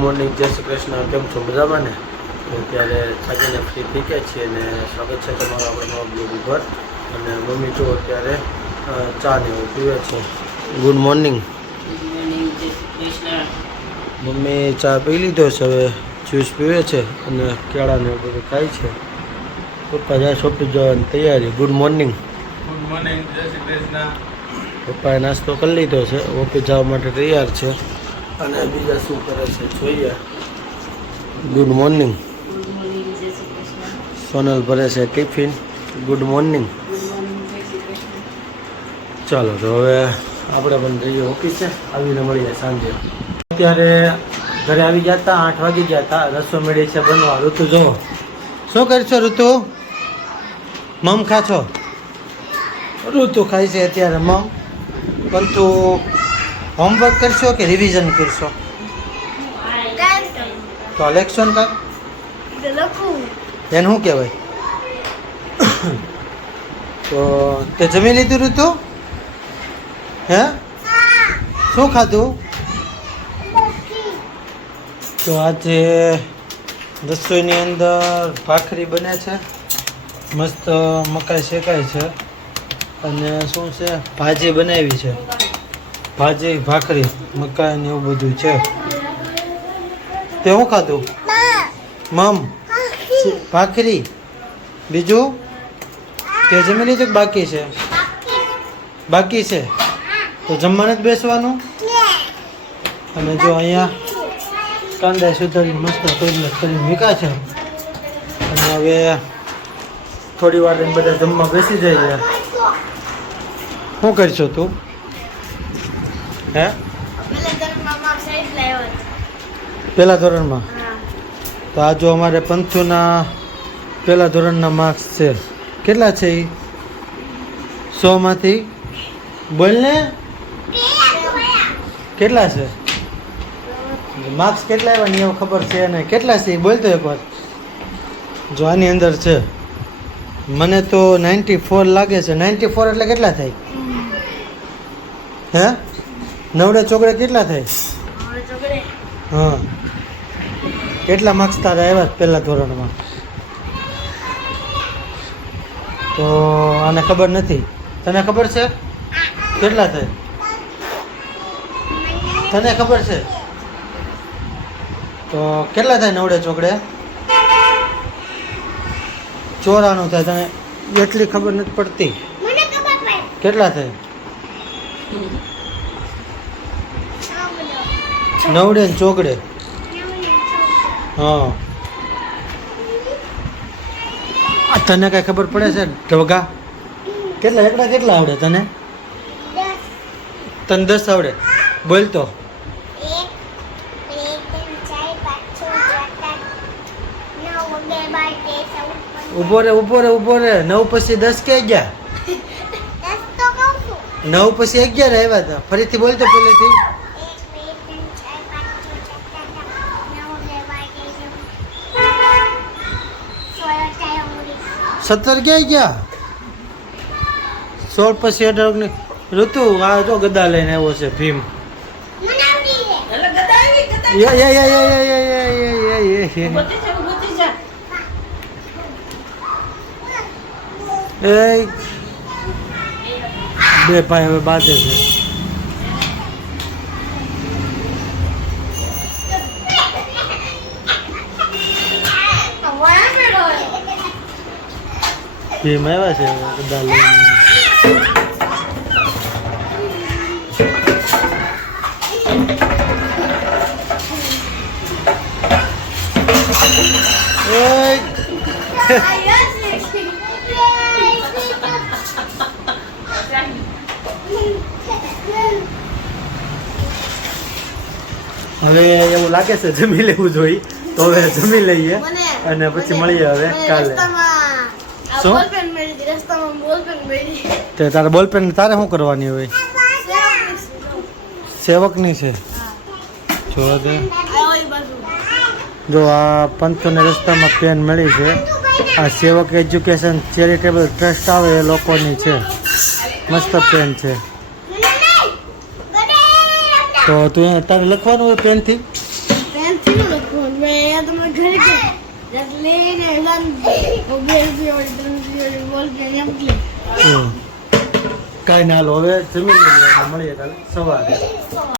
Morning, જય શ્રી કૃષ્ણ. કેમ છો? મજામાં ને? અત્યારે થાકીને ફ્રી થઈ ગયા છીએ અને સ્વાગત છે તમારું આપણે નવા બ્લોગ ઉપર. અને મમ્મી જો અત્યારે ચા ને એવું પીવે છે. Good morning. મમ્મી ચા પી લીધો છે, હવે જ્યુસ પીવે છે અને કેળાને એવું બધું ખાય છે. પપ્પા જાય શોપિંગ જવાની તૈયારી. Good morning. ગુડ મોર્નિંગ, જય શ્રી કૃષ્ણ. પપ્પાએ નાસ્તો કરી લીધો છે, ઓફિસ જવા માટે તૈયાર છે. અને બીજા શું કરે છે જોઈએ. Good morning. સોનલ ભરે છે ટિફિન. Good morning. ચાલો તો હવે આપણે પણ જઈએ ઓફિસે, આવીને મળીએ સાંજે. અત્યારે ઘરે આવી ગયા હતા, 8 વાગી ગયા હતા. રસોઈ મળી છે બનવા. ઋતુ જો શું કરશો? ઋતુ મમ ખા છો? ઋતુ ખાય છે અત્યારે મમ. પણ તું હોમવર્ક કરશો કે રિવિઝન કરશો? તો લેક્શન કાક એને શું કહેવાય? તો તે જમી લીધું ઋતુ? હે શું ખાધું? તો આજે રસોઈની અંદર ભાખરી બને છે, મસ્ત મકાઈ શેકાય છે અને શું છે ભાજી બનાવી છે. ભાજી ભાખરી મકાઈ ને એવું બધું છે. તે શું ખાધું? મમ ભાખરી. બીજું તે જમી લીધું કે બાકી છે? બાકી છે તો જમવાનું જ બેસવાનું. અને જો અહીંયા કાંદા સુધારી મસ્ત કરી મૂક્યા છે. અને હવે થોડી વાર બધા જમવા બેસી જાય. શું કરશો તું? હે પહેલા ધોરણમાં? તો આ જો અમારે પંથુના પહેલા ધોરણના માર્ક્સ છે. કેટલા છે એ 100 માંથી? બોલ ને કેટલા છે માર્ક્સ? કેટલા આવ્યા ને એવું ખબર છે ને? કેટલા છે એ બોલતો એકવાર. જો આની અંદર છે, મને તો 94 લાગે છે. 94 એટલે કેટલા થાય? હે નવડે ચોગડે કેટલા થાય? હા, કેટલા માર્ક્સ તારે આવ્યા પહેલા ધોરણમાં? તો આને ખબર નથી. તને ખબર છે કેટલા થાય? તને ખબર છે? તો કેટલા થાય નવડે ચોગડે? 94 થાય. તને એટલી ખબર નથી પડતી? કેટલા થાય? નવડે ને ચોગડે. હા, તને કઈ ખબર પડે છે ઢોગા? કેટલા એકડા કેટલા આવડે તને? તને 10 આવડે? બોલ તો. ઉભો રે 9 પછી 10 ક્યાં ગયા? 9 પછી 11 આવ્યા હતા. ફરીથી બોલ તો પહેલેથી. 17 ક્યાં ગયા? 16 પછી 18 ઋતુ. આ જો ગદા લઈને આવ્યો છે ભીમ. બે ભાઈ હવે બાંધે છે. ભીમ આવ્યા છે બધા લઈને. હવે એવું લાગે છે જમી લેવું જોઈએ, તો હવે જમી લઈએ અને પછી મળીએ હવે કાલે. શું તે તારે બોલપેન તારે શું કરવાની હોય? સેવકની છે. જો આ પંથને રસ્તામાં પેન મળી છે. આ સેવક એજ્યુકેશન ચેરિટેબલ ટ્રસ્ટ આવે એ લોકોની છે. મસ્ત પેન છે. તો તું તારે લખવાનું હોય પેનથી? કાંઈ ના લો હવે જમી લઈએ મળીએ કાલે સવારે